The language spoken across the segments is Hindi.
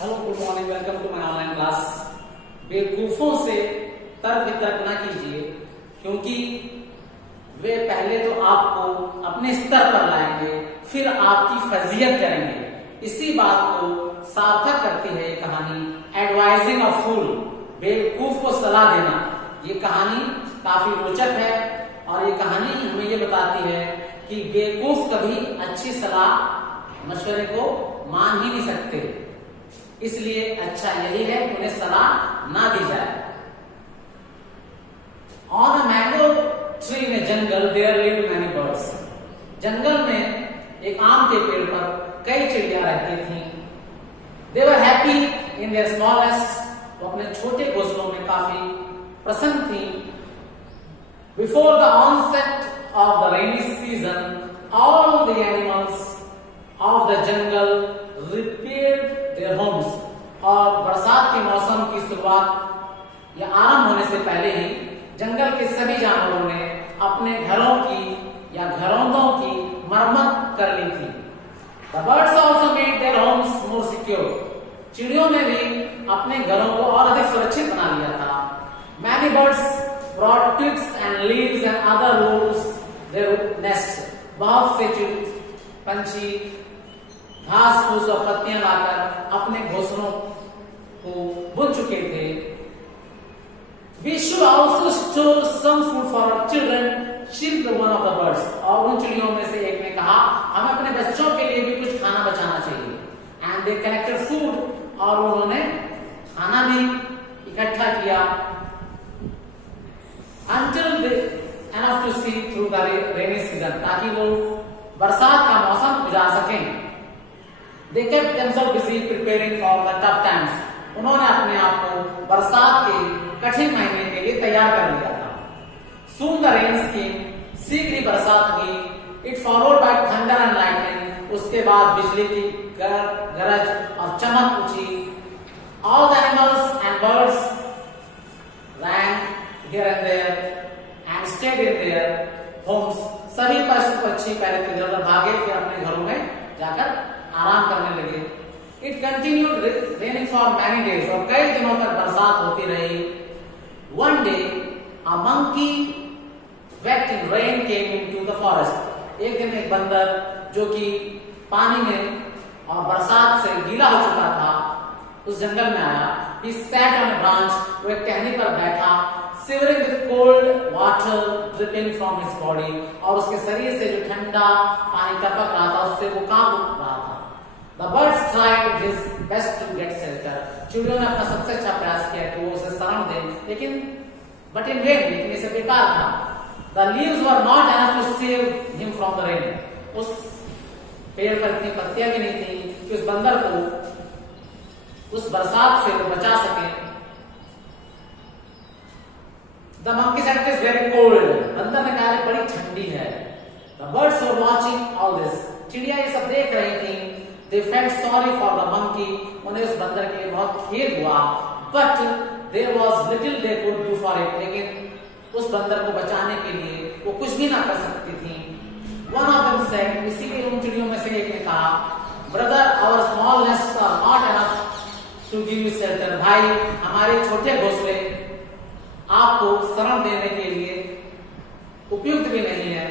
Hello, good morning, welcome to my online class. बेवकूफों से तर्क वितर्क ना कीजिए, क्योंकि वे पहले तो आपको अपने स्तर पर लाएंगे, फिर आपकी फजीयत करेंगे। इसी बात को सार्थक करती है ये कहानी एडवाइजिंग अ फूल, बेवकूफ को सलाह देना। ये कहानी काफी रोचक है और ये कहानी हमें ये बताती है कि बेवकूफ कभी अच्छी सलाह मशवरे को मान ही नहीं सकते, इसलिए अच्छा यही है कि उन्हें सलाह ना दी जाए। On a mango tree in jungle there lived many birds. जंगल में एक आम के पेड़ पर कई चिड़िया रहती थीं। They were happy in their small nest. वो अपने छोटे घोंसलों में काफी प्रसन्न थी। Before the onset of the rainy season all the animals of the jungle repaired their homes. और बरसात के मौसम की शुरुआत या आरंभ होने से पहले ही जंगल के सभी जानवरों ने अपने घरों की या घरौंदों की मरम्मत कर ली थी। The birds also made their homes more secure. चिड़ियों ने भी अपने घरों को और अधिक सुरक्षित बना लिया था। Many birds brought twigs and leaves and other roots their nests. बहुत से पंछी घास फूस और पत्तियां लाकर अपने घोंसलों को बुन चुके थे। We should also store some food for our children, chirped one of the birds. और उन चिड़ियों में से एक ने कहा, हमें अपने बच्चों के लिए भी कुछ खाना बचाना चाहिए। And they collected food, और उन्होंने खाना भी इकट्ठा किया। Until they enough to see through the rainy season, ताकि वो बरसात का मौसम गुजार सकें। They kept themselves busy preparing for the tough times. उन्होंने अपने आप को बरसात के कठिन महीने के लिए तैयार कर लिया था। Soon the rains came. शीघ्र ही बरसात हुई। It followed by thunder and lightning. उसके बाद बिजली की गरज और चमक उठी। All the animals and birds ran here and there and stayed in their homes. सभी पशु पक्षी पहले तो इधर-उधर भागे, फिर अपने घरों में जाकर आराम करने लगे। It continued raining for many days. और कई दिनों तक बरसात होती रही। One day, a monkey wet in rain came into the forest. एक दिन एक बंदर जो कि पानी में और बरसात से गीला हो चुका था, उस जंगल में आया। He sat on a branch. वो एक टहनी पर बैठा, shivering with cold water dripping from his body. और उसके शरीर से जो ठंडा पानी टपक रहा था, उससे वो कांप रहा था। The birds tried his best to get shelter. चिड़ियों ने अपना सबसे अच्छा प्रयास किया कि वो उसे शरण दें, लेकिन but in vain, लेकिन इसे बेकार था। The leaves were not enough to save him from the rain. उस पेड़ पर इतनी पत्तियां भी नहीं थी कि उस बंदर को उस बरसात से वो बचा सके। The monkey said it is very cold. बंदर ने कहा बड़ी ठंडी है। The birds were watching all this. चिड़िया ये सब देख रही थी। They felt sorry for the monkey. उन्हें उस बंदर के लिए बहुत खेद हुआ। But there was little they could do for it. लेकिन उस बंदर को बचाने के लिए वो कुछ भी ना कर सकती थी। One of them said, इसीलिए उन चिड़ियों में से एक ने कहा, Brother, our small nests are not enough to give you shelter. भाई, हमारे छोटे घोंसले आपको शरण देने के लिए उपयुक्त भी नहीं है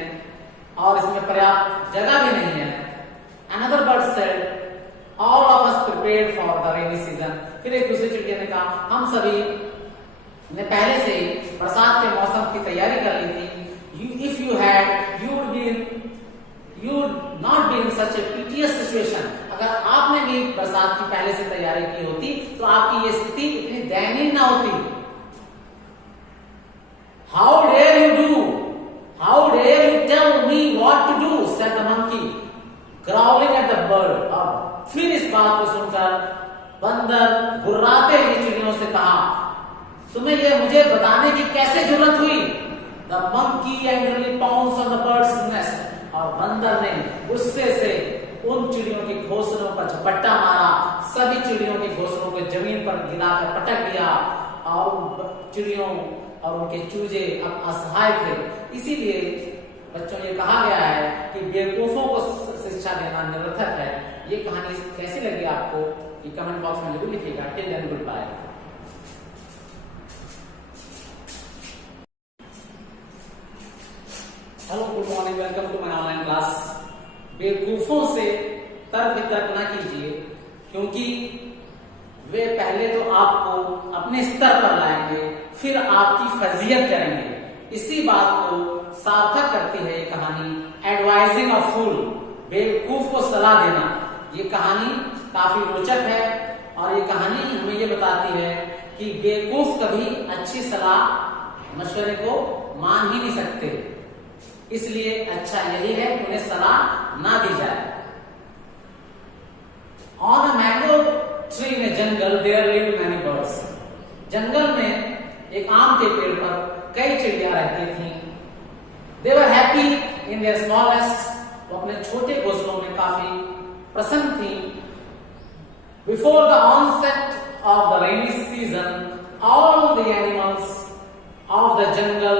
और इसमें पर्याप्त जगह भी नहीं है। Another bird said, all of us prepared for the rainy season. फिर एक दूसरी चिड़िया ने कहा, हम सभी ने पहले से ही बरसात के मौसम की तैयारी कर ली थी। If you had, you would not be in such a piteous situation. अगर आपने भी बरसात की पहले से तैयारी की होती, तो आपकी ये स्थिति इतनी दयनीय ना होती। How dare you do? How dare you tell me what to do? said the monkey, growling at the bird. अब फिर इस बात को सुनकर बंदर गुर्राते हुए चिड़ियों से कहा, तुम्हें यह मुझे बताने की कैसे जरूरत हुई? The monkey angrily pounced on the bird's nest. और बंदर ने गुस्से से उन चिड़ियों के घोंसलों पर झपट्टा मारा। सभी चिड़ियों के घोंसलों को जमीन पर गिराकर पटक दिया और चिड़ियों और उनके चूजे अब असहाय थे। इसीलिए बच्चों ये कहा गया है कि बेवकूफों को शिक्षा देना निरर्थक है। ये कहानी कैसी लगी आपको? कि कमेंट बॉक्स में जरूर लिखिएगा। Till then goodbye. Hello, good morning, welcome to my online class. बेवकूफों से तर्क वितर्क ना कीजिए, क्योंकि वे पहले तो आपको अपने स्तर पर लाएंगे, फिर आपकी फजीयत करेंगे। इसी बात को सार्थक करती है ये कहानी एडवाइजिंग अ फूल, बेवकूफ को सलाह देना। ये कहानी काफी रोचक है और ये कहानी हमें ये बताती है कि बेवकूफ कभी अच्छी सलाह मशवरे को मान ही नहीं सकते, इसलिए अच्छा यही है कि उन्हें सलाह ना दी जाए। On a mango tree in jungle there lived many birds. जंगल में एक आम के पेड़ पर कई चिड़िया रहती थी। They were happy in their small nest. वो अपने छोटे घोंसलों में काफी प्रसन्न थी। Before the onset of the rainy season all the animals of the jungle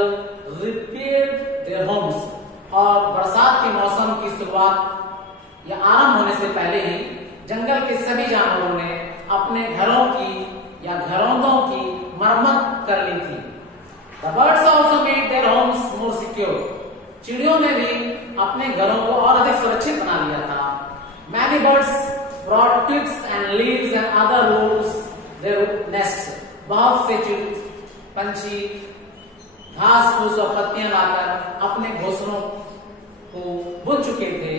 repaired their homes. और बरसात के मौसम की शुरुआत या आरंभ होने से पहले ही जंगल के सभी जानवरों ने अपने घरों की या घरौंदों की मरम्मत कर ली थी। The birds also made their homes more secure. चिड़ियों ने भी अपने घरों को और अधिक सुरक्षित बना लिया था। Many birds brought twigs and leaves and other loads their nests. बहुत से पंछी घास फूस और पत्तियां लाकर अपने घोंसलों को बुन चुके थे।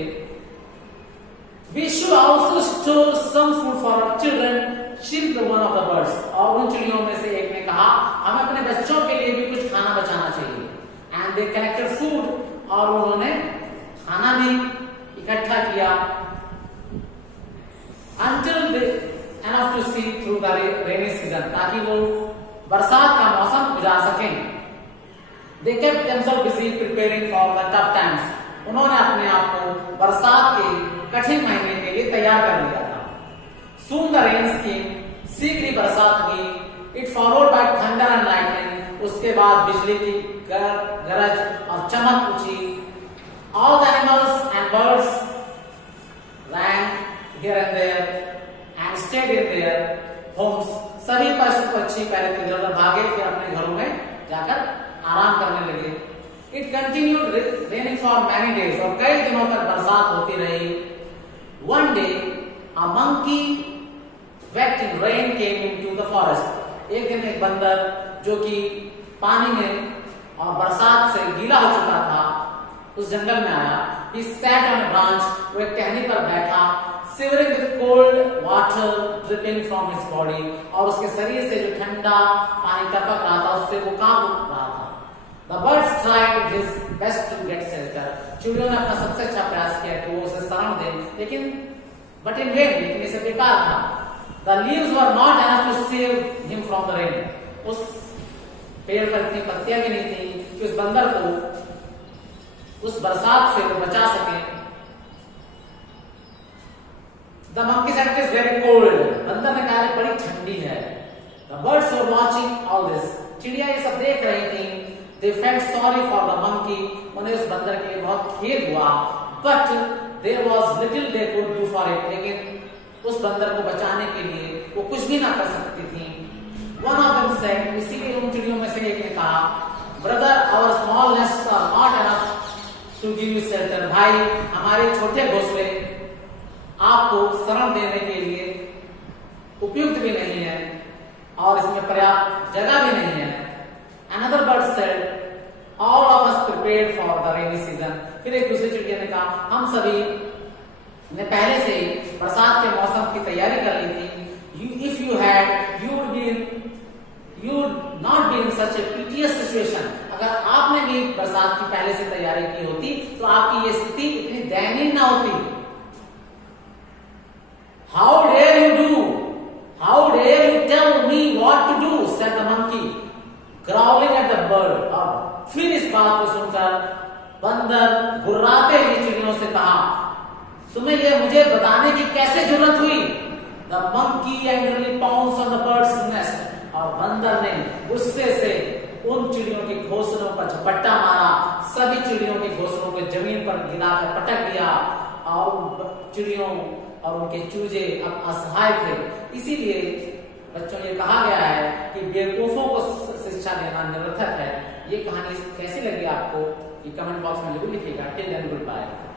We should also store some food for our children, chirped one of the birds. और उन चिड़ियों में से एक ने कहा, हमें अपने बच्चों के लिए भी कुछ खाना बचाना चाहिए। And they collected food, और उन्होंने खाना भी इकट्ठा किया। Until they enough to see through the rainy season, ताकि वो बरसात का मौसम गुजार सकें। They kept themselves busy preparing for the tough times. उन्होंने अपने आप को बरसात के कठिन महीने के लिए तैयार कर लिया था। Soon the rains came. शीघ्र ही बरसात हुई। It followed by thunder and lightning. उसके बाद बिजली की गरज और चमक उठी। All the animals and birds ran here and there and stayed in their homes. सभी पशु पक्षी पहले तो इधर-उधर भागे, फिर अपने घरों में जाकर आराम करने लगे। It continued raining for many days. और कई दिनों तक बरसात होती रही। One day, a monkey wet in rain came into the forest. एक दिन एक बंदर जो कि पानी में और बरसात से गीला हो चुका था, उस जंगल में आया। He sat on a branch. वो एक टहनी पर बैठा, shivering with cold water dripping from his body. और उसके शरीर से जो ठंडा पानी टपक रहा था, उससे वो कांप रहा था। The birds tried his best to get shelter. चिड़ियों ने अपना सबसे अच्छा प्रयास किया कि वो उसे शरण दे, लेकिन but in vain, लेकिन इसे बेकार था। The leaves were not enough to save him from the rain. उस पेड़ पर इतनी पत्तियां भी नहीं थी कि उस बंदर को उस बरसात से वो बचा सके। The monkey said it is very cold. बंदर ने कहा बड़ी ठंडी है। The birds were watching all this. चिड़िया ये सब देख रही थी। They felt sorry for the monkey. उन्हें उस बंदर के लिए बहुत खेद हुआ। But there was little they could do for it. लेकिन उस बंदर को बचाने के लिए वो कुछ भी ना कर सकती थी। One of them said, इसीलिए उन चिड़ियों में से एक ने कहा, Brother, our small nests are not enough to give you shelter. भाई, हमारे छोटे घोंसले आपको शरण देने के लिए उपयुक्त भी नहीं है और इसमें पर्याप्त जगह भी नहीं है। Another bird said, all of us prepared for the rainy season. फिर एक दूसरी चिड़िया ने कहा, हम सभी ने पहले से ही बरसात के मौसम की तैयारी कर ली थी। If you had, you would not be in such a piteous situation. अगर आपने भी बरसात की पहले से तैयारी की होती, तो आपकी ये स्थिति इतनी दयनीय ना होती। How dare you do? How dare you tell me what to do? Said the monkey, growling at the bird. अब फिर इस बात को सुनकर बंदर गुर्राते हुए चिड़ियों से कहा, तुम्हें ये मुझे बताने की कैसे जरूरत हुई? The monkey angrily pounced on the bird's nest. और बंदर ने गुस्से से उन चिड़ियों के घोंसलों पर झपट्टा मारा, सभी चिड़ियों के घोंसलों को जमीन पर गिराकर पटक दिया और चिड़ियों और उनके चूजे अब असहाय थे। इसीलिए बच्चों ये कहा गया है कि बेवकूफों को शिक्षा देना निरर्थक है। ये कहानी कैसी लगी आपको ये कमेंट बॉक्स में जरूर लिखिएगा। Till then good bye.